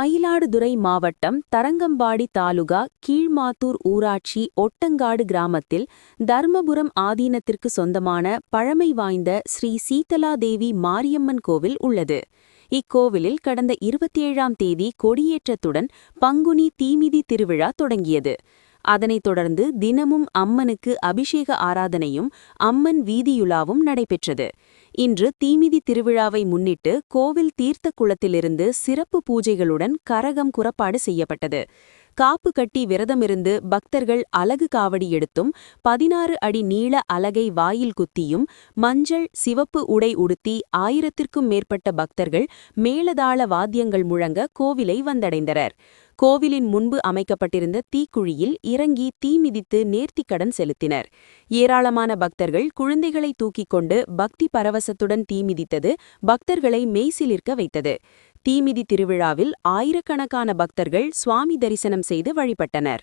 மயிலாடுதுறை மாவட்டம் தரங்கம்பாடி தாலுகா கீழ்மாத்தூர் ஊராட்சி ஒட்டங்காடு கிராமத்தில் தர்மபுரம் ஆதீனத்திற்கு சொந்தமான பழமை வாய்ந்த ஸ்ரீ சீதலாதேவி மாரியம்மன் கோவில் உள்ளது. இக்கோவிலில் கடந்த 27ஆம் தேதி கொடியேற்றத்துடன் பங்குனி தீமிதி திருவிழா தொடங்கியது. அதனைத் தொடர்ந்து தினமும் அம்மனுக்கு அபிஷேக ஆராதனையும் அம்மன் வீதியுலாவும் நடைபெற்றது. இன்று தீமிதி திருவிழாவை முன்னிட்டு கோவில் தீர்த்த குளத்திலிருந்து சிறப்பு பூஜைகளுடன் கரகம் குறப்பாடு செய்யப்பட்டது. காப்பு கட்டி விரதமிருந்து பக்தர்கள் அலகு காவடி எடுத்தும் 16 அடி நீள அலகை வாயில் குத்தியும் மஞ்சள் சிவப்பு உடை உடுத்தி 1000த்திற்கும் மேற்பட்ட பக்தர்கள் மேளதாள வாத்தியங்கள் முழங்க கோவிலை வந்தடைந்தனர். கோவிலின் முன்பு அமைக்கப்பட்டிருந்த தீக்குழியில் இறங்கி தீ மிதித்து நேர்த்திக்கடன் செலுத்தினர். ஏராளமான பக்தர்கள் குழந்தைகளை தூக்கிக் கொண்டு பக்தி பரவசத்துடன் தீமிதித்தது பக்தர்களை மெய்சிலிர்க்க வைத்தது. தீமிதி திருவிழாவில் ஆயிரக்கணக்கான பக்தர்கள் சுவாமி தரிசனம் செய்து வழிபட்டனர்.